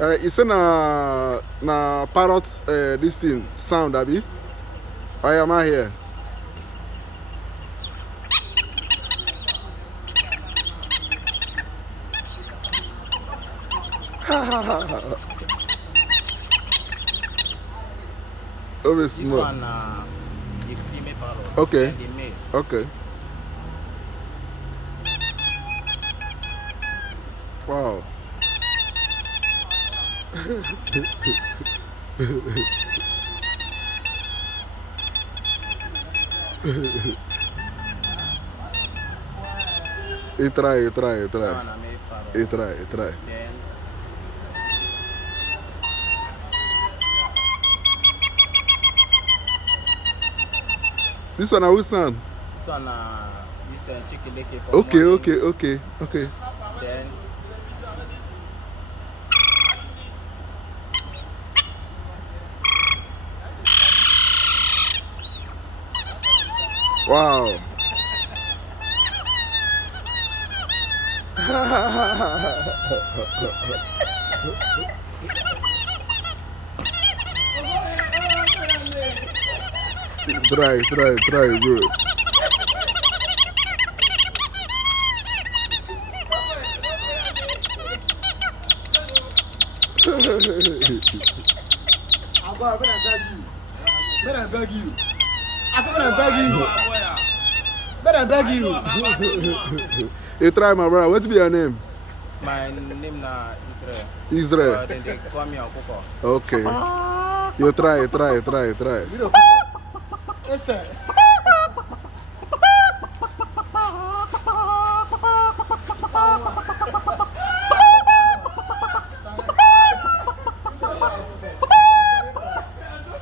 It's na parrot this thing sound, Abby. I am I here. Oh, This one, the female parrot. Okay. And the male. Okay. Wow. Try. That one, a male parrot. Try. Then, This one, I will sound. this one, this chicken lake for Okay. Then, Wow. Try, bro. I beg you. I beg you. You try, my brother. What's be your name? my name na Israel. Then they call me Okuko. Okay. You try. Yes, sir.